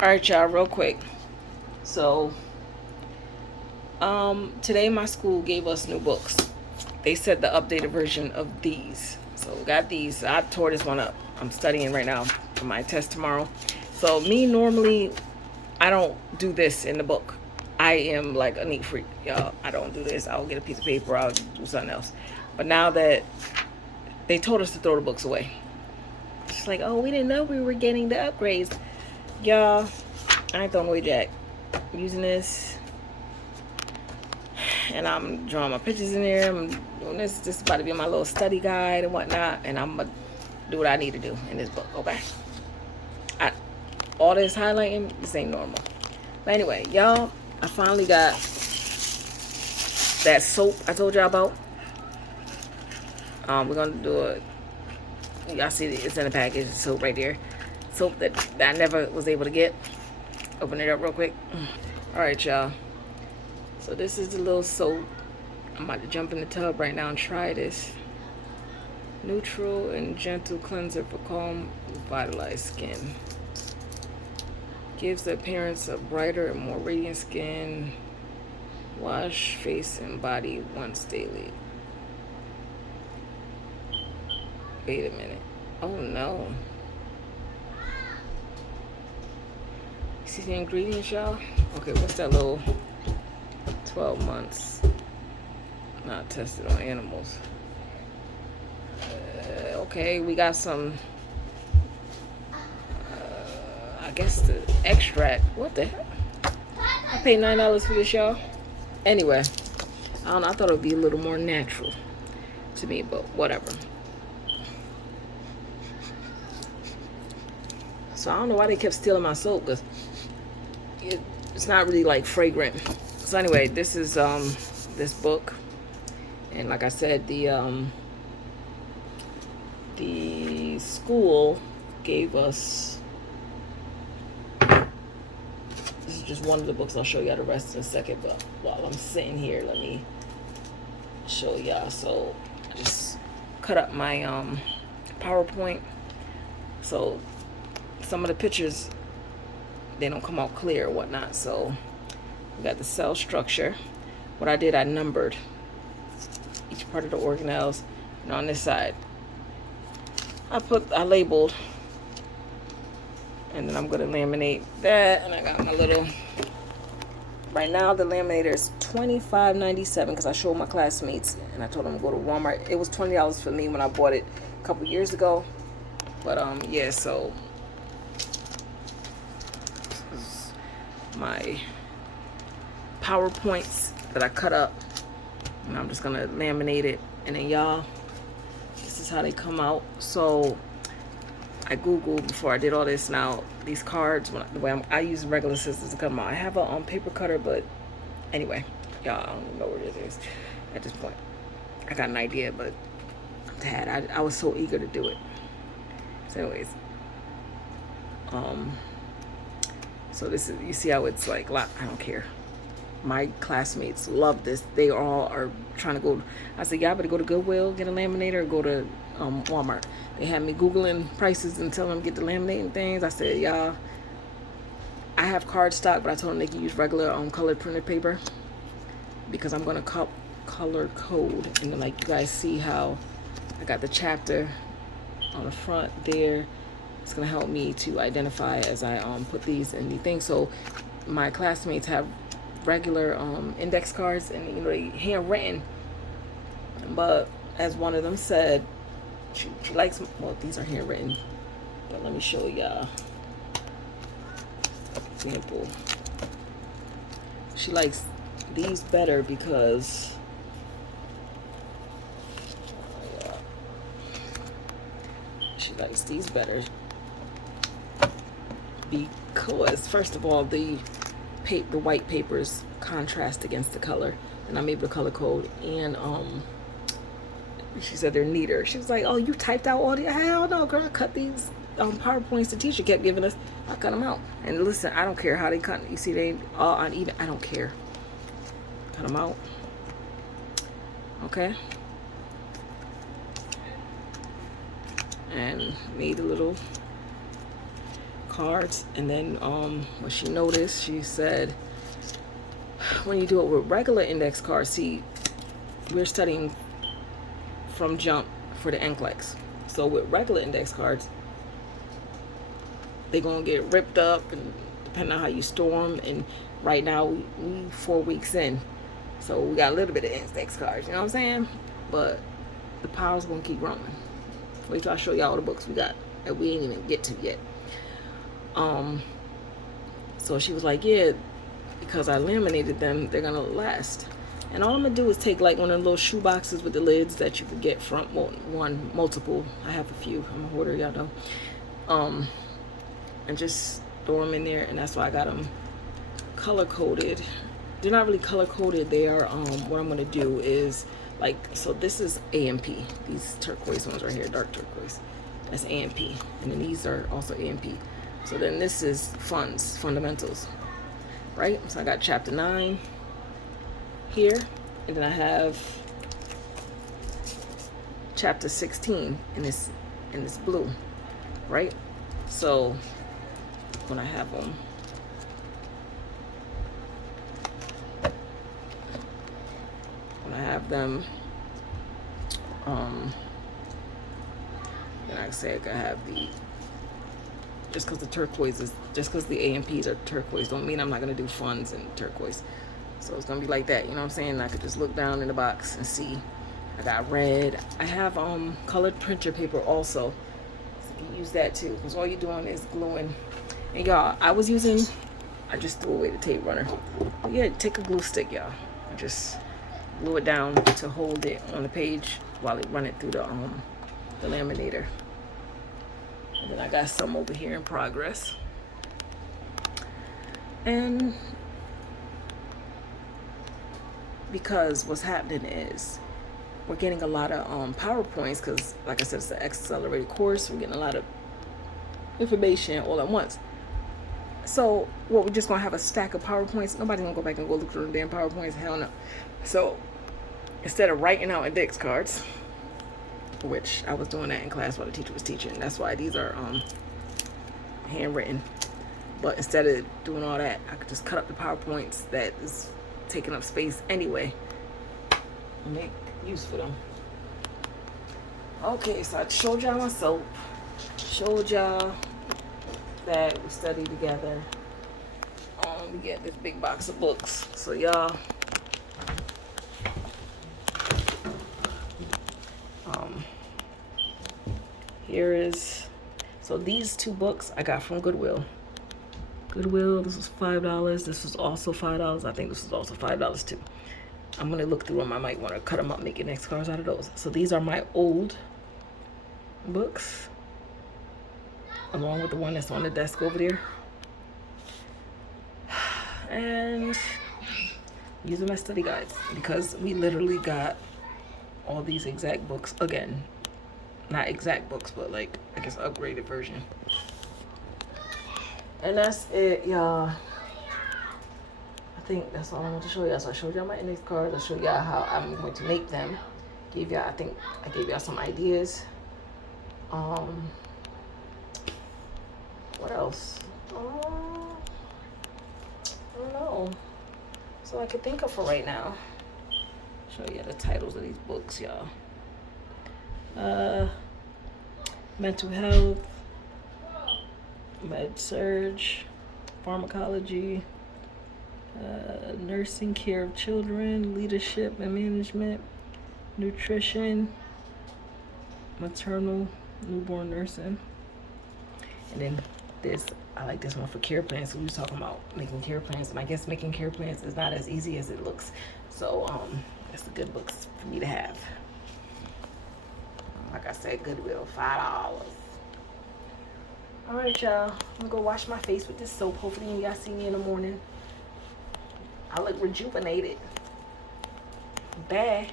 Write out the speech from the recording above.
All right, y'all, real quick. So, today my school gave us new books. They said the updated version of these. So we got these. I tore this one up. I'm studying right now for my test tomorrow. So me normally, I don't do this in the book. I am like a neat freak, y'all. I don't do this. I'll get a piece of paper. I'll do something else. But now that they told us to throw the books away, it's like, oh, we didn't know we were getting the upgrades, y'all. I ain't throwing away jack. I'm using this, and I'm drawing my pictures in there. I'm doing this. This is about to be my little study guide and whatnot. And I'm gonna do what I need to do in this book. Okay. I, all this highlighting, this ain't normal. But anyway, y'all, I finally got that soap I told y'all about. We're gonna do it. Y'all see it's in the package. Soap right there. Soap that I never was able to get. Open it up real quick. All right, y'all. So this is the little soap. I'm about to jump in the tub right now and try this. Neutral and gentle cleanser for calm, revitalized skin. Gives the appearance of brighter and more radiant skin. Wash face and body once daily. Wait a minute. Oh no. See the ingredients, y'all? Okay, what's that little 12 months? Not tested on animals. Okay, we got some, I guess the extract. What the hell? I paid $9 for this, y'all. Anyway, I don't know. I thought it would be a little more natural to me, but whatever. So I don't know why they kept stealing my soap, because it's not really like fragrant. So anyway, this is this book, and like I said, the school gave us, this is just one of the books. I'll show y'all the rest in a second, but while I'm sitting here, let me show y'all. So I just cut up my PowerPoint, so some of the pictures, they don't come out clear or whatnot. So we got the cell structure. What I did, I numbered each part of the organelles, and on this side I labeled, and then I'm going to laminate that. And I got my little, right now the laminator is $25.97 because I showed my classmates and I told them to go to Walmart. It was $20 for me when I bought it a couple years ago. But yeah, so this is my PowerPoints that I cut up, and I'm just gonna laminate it. And then y'all, this is how they come out. So I googled before I did all this. Now these cards, the way I use regular scissors to cut them out. I have a paper cutter, but anyway, y'all, I don't even know where it is at this point. I got an idea, but I was so eager to do it. So anyways, so this is, you see how it's like, I don't care. My classmates love this. They all are trying to go. I said, y'all better go to Goodwill, get a laminator, or go to Walmart. They had me Googling prices and telling them to get the laminating things. I said, y'all, I have card stock, but I told them they can use regular colored printed paper, because I'm going to color code. And then, like, you guys see how I got the chapter on the front there. It's going to help me to identify as I put these in the thing. So my classmates have regular index cards, and you know, they handwritten, but as one of them said, she likes, well, these are handwritten, but let me show y'all example. She likes these better because she likes these better because, first of all, the white papers contrast against the color, and I'm able to color code. And she said they're neater. She was like, "Oh, you typed out all the hell no, girl! I cut these PowerPoints the teacher kept giving us. I cut them out. And listen, I don't care how they cut. You see, they all uneven. I don't care. Cut them out. Okay. And made a little cards. And then what she noticed, she said, when you do it with regular index cards, see, we're studying from jump for the NCLEX. So with regular index cards, they're going to get ripped up, and depending on how you store them. And right now, we 4 weeks in. So we got a little bit of index cards, you know what I'm saying? But the power's going to keep growing. Wait till I show y'all the books we got that we ain't even get to yet. So she was like, yeah, because I laminated them, they're going to last. And all I'm going to do is take like one of the little shoe boxes with the lids that you could get from, well, multiple. I have a few. I'm a hoarder, y'all know. And just throw them in there. And that's why I got them color-coded. They're not really color-coded. They are, what I'm going to do is, like, so this is AMP. These turquoise ones right here, dark turquoise. That's AMP. And then these are also AMP. So then this is fundamentals, right? So I got chapter 9 here. And then I have chapter 16 in this blue, right? So when I have them, and I say I could have the, just because the turquoise is, just because the AMPs are turquoise don't mean I'm not going to do funds in turquoise. So it's going to be like that, you know what I'm saying? I could just look down in the box and see. I got red. I have colored printer paper also. So you can use that too, because all you're doing is gluing. And y'all, I just threw away the tape runner. But yeah, take a glue stick, y'all. Just glue it down to hold it on the page while it run it through the laminator. And then I got some over here in progress. And because what's happening is we're getting a lot of PowerPoints, because like I said, it's an accelerated course. We're getting a lot of information all at once. So what, we're just gonna have a stack of PowerPoints? Nobody's gonna go back and go look through the damn PowerPoints. Hell no. So instead of writing out index cards, which I was doing that in class while the teacher was teaching, that's why these are handwritten. But instead of doing all that, I could just cut up the PowerPoints that is taking up space anyway and make use for them. Okay, so I showed y'all my soap, showed y'all that we study together. We get this big box of books. So y'all, here is, so these 2 books I got from Goodwill. This was $5. This was also $5. I think this was also $5 too. I'm gonna look through them. I might want to cut them up, make index cards out of those. So these are my old books, along with the one that's on the desk over there. And these are my study guides, because we literally got all these exact books again. Not exact books, but like, I guess, upgraded version. And that's it, y'all. I think that's all I want to show y'all. So I showed y'all my index cards. I showed y'all how I'm going to make them. I think I gave y'all some ideas. What else? I don't know. So I could think of for right now. Show you the titles of these books, y'all. Mental health, med surge, pharmacology, nursing care of children, leadership and management, nutrition, maternal newborn nursing. And then this, I like this one for care plans. So we were talking about making care plans, and I guess making care plans is not as easy as it looks. So that's a good book for me to have. Like I said, Goodwill, $5. All right, y'all. I'm gonna go wash my face with this soap. Hopefully y'all see me in the morning. I look rejuvenated. Bye.